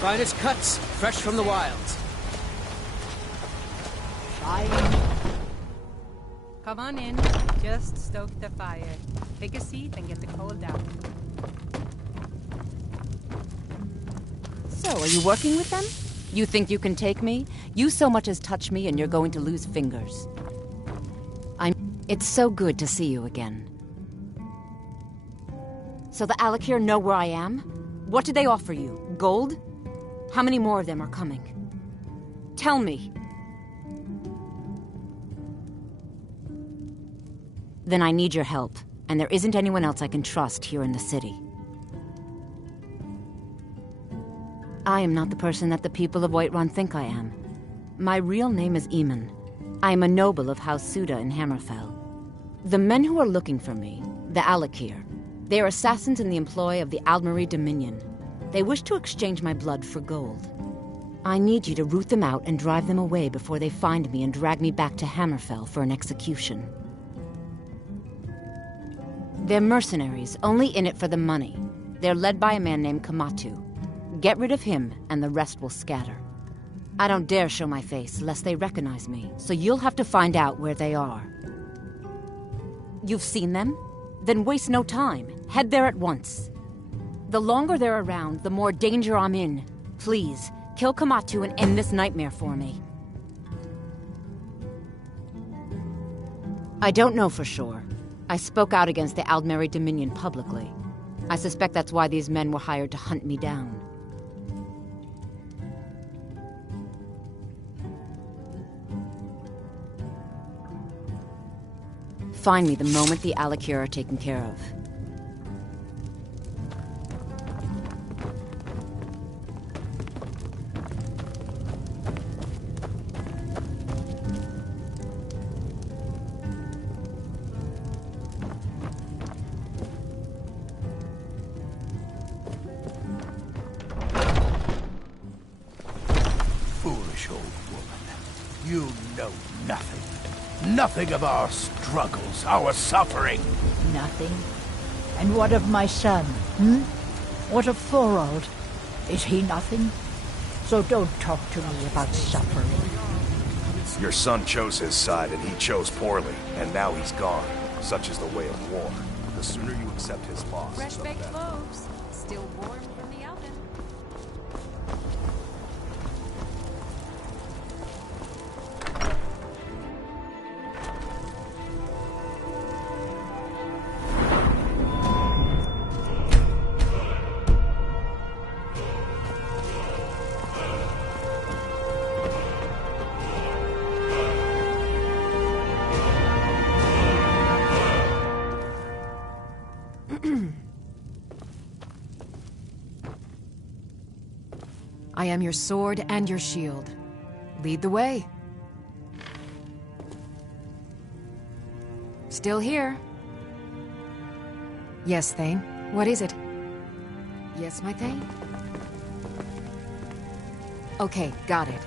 Finest cuts, fresh from the wilds. Come on in. Just stoke the fire. Take a seat and get the cold out. So, are you working with them? You think you can take me? You so much as touch me and you're going to lose fingers. It's so good to see you again. So the Alakir know where I am? What did they offer you? Gold? How many more of them are coming? Tell me. Then I need your help, and there isn't anyone else I can trust here in the city. I am not the person that the people of Whiterun think I am. My real name is Eamon. I am a noble of House Suda in Hammerfell. The men who are looking for me, the Alakir, they are assassins in the employ of the Aldmeri Dominion. They wish to exchange my blood for gold. I need you to root them out and drive them away before they find me and drag me back to Hammerfell for an execution. They're mercenaries, only in it for the money. They're led by a man named Kamatu. Get rid of him, and the rest will scatter. I don't dare show my face, lest they recognize me, so you'll have to find out where they are. You've seen them? Then waste no time. Head there at once. The longer they're around, the more danger I'm in. Please, kill Kamatu and end this nightmare for me. I don't know for sure. I spoke out against the Aldmeri Dominion publicly. I suspect that's why these men were hired to hunt me down. Find me the moment the Alakir are taken care of. Foolish old woman. You know nothing. Nothing of our struggles, our suffering. Nothing. And what of my son, What of Thorold? Is he nothing? So don't talk to me about suffering. Your son chose his side, and he chose poorly, and now he's gone. Such is the way of war. The sooner you accept his loss, Fresh the baked better. loaves, still warm from the oven. I am your sword and your shield. Lead the way. Still here. Yes, Thane. What is it? Yes, my Thane? Okay, got it.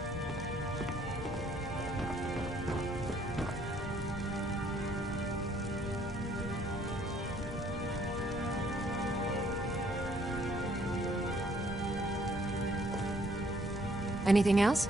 Anything else?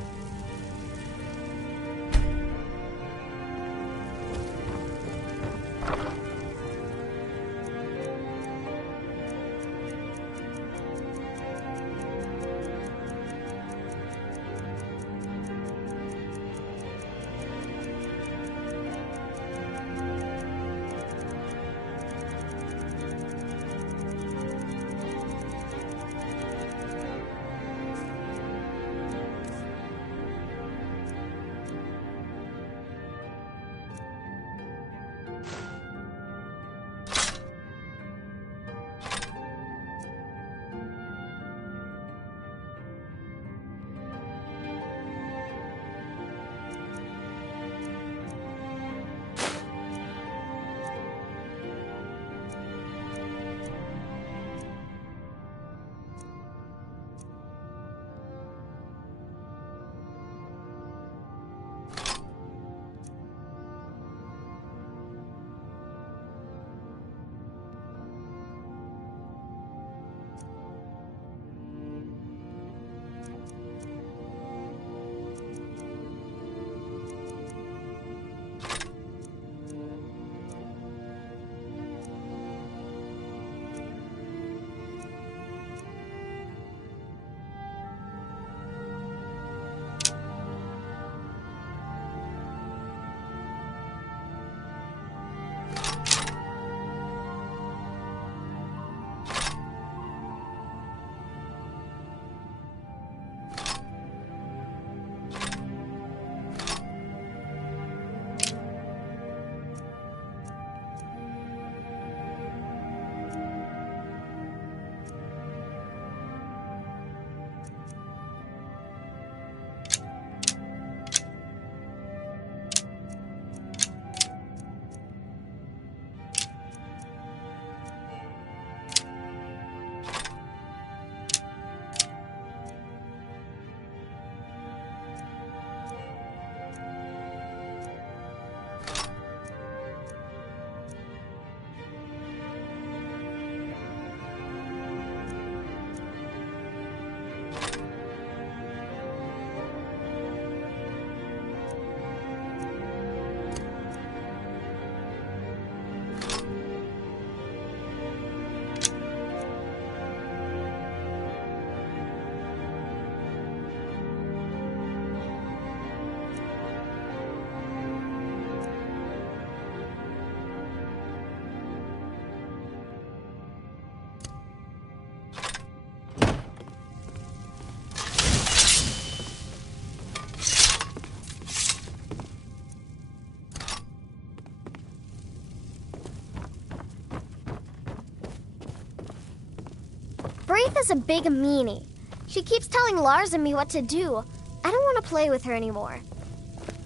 Braith is a big meanie. She keeps telling Lars and me what to do. I don't want to play with her anymore.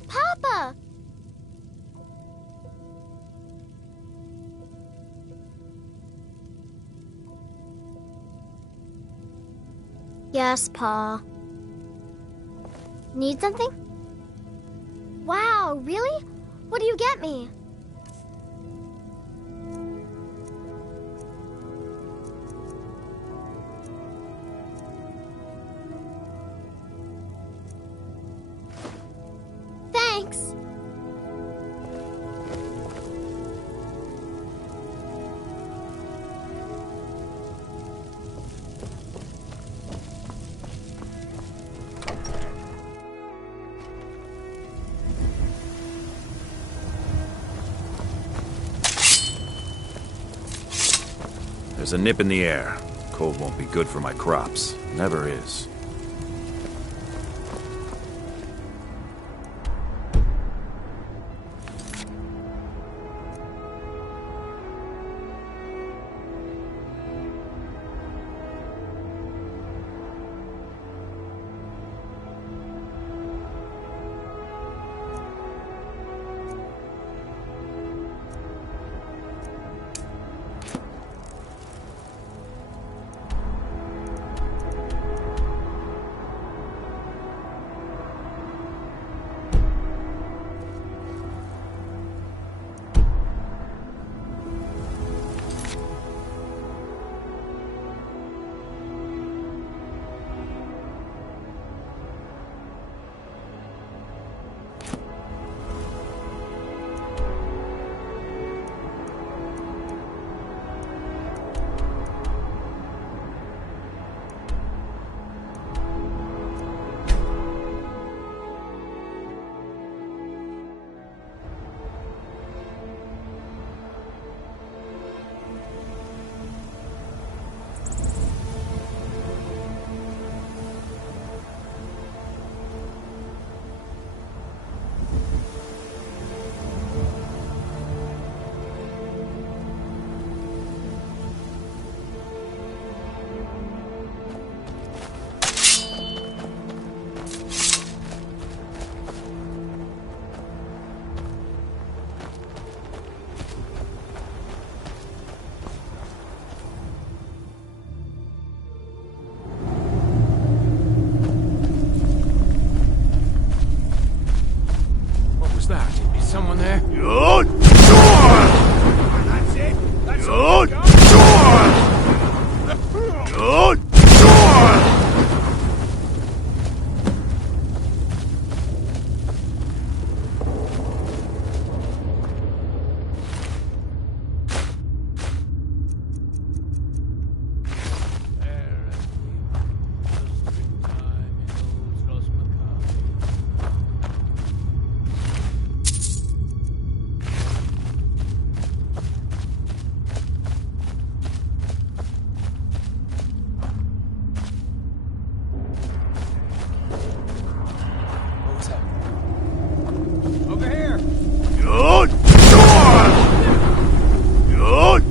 Papa! Yes, Pa. Need something? Wow, really? What do you get me? There's a nip in the air. Cold won't be good for my crops. Never is. Someone there? Good. That's it. That's Good. Good. Over here. Good. Good.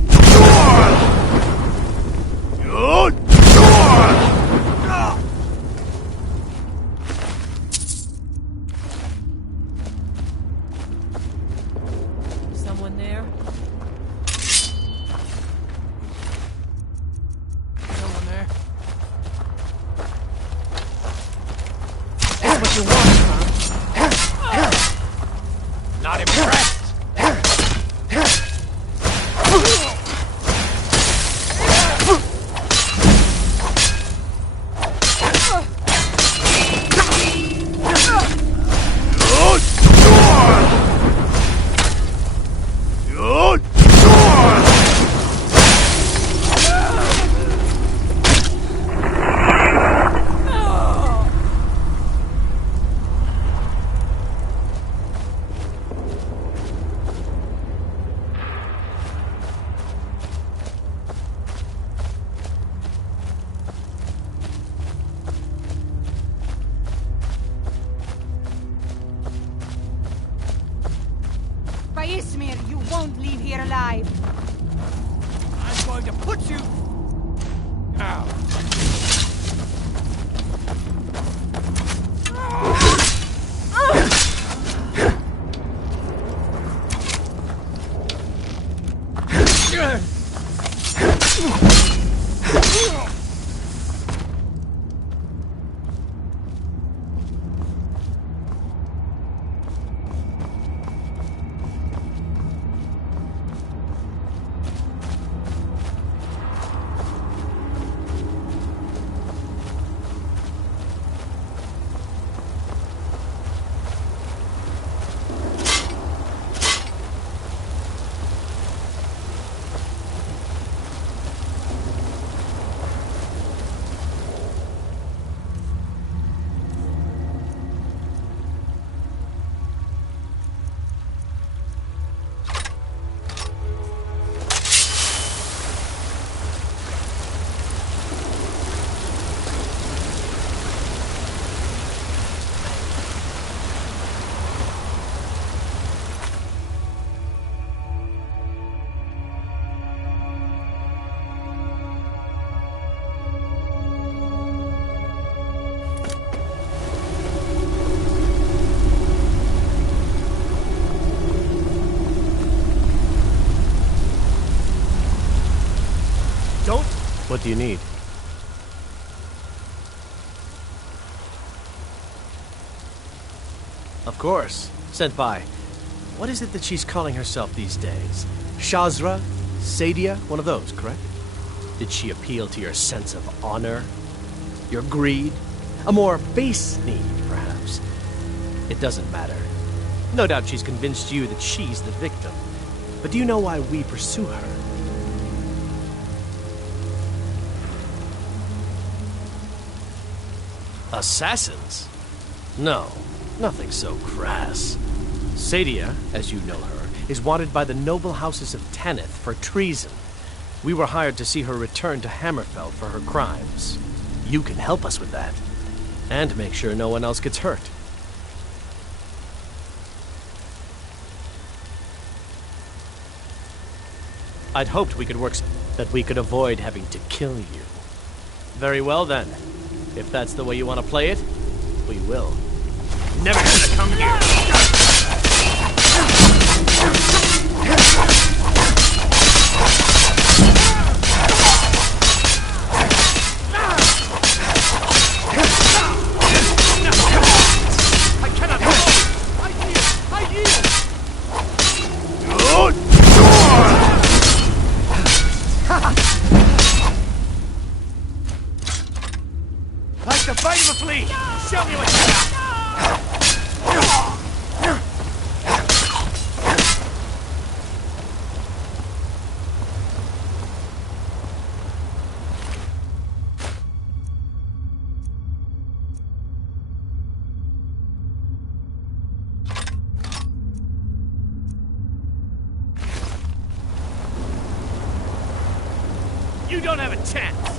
Good. Someone there? Someone there? That's what you want, huh? Not impressed. Ismir, you won't leave here alive. I'm going to put you out. What do you need? Of course. Sent by. What is it that she's calling herself these days? Shazra? Sadia? One of those, correct? Did she appeal to your sense of honor? Your greed? A more base need, perhaps? It doesn't matter. No doubt she's convinced you that she's the victim. But do you know why we pursue her? Assassins? No, nothing so crass. Sadia, as you know her, is wanted by the noble houses of Tanith for treason. We were hired to see her return to Hammerfell for her crimes. You can help us with that. And make sure no one else gets hurt. I'd hoped we could work so that we could avoid having to kill you. Very well then. If that's the way you want to play it, we will. Never gonna come here! Like the bite of a flea! Show me what you got! You don't have a chance!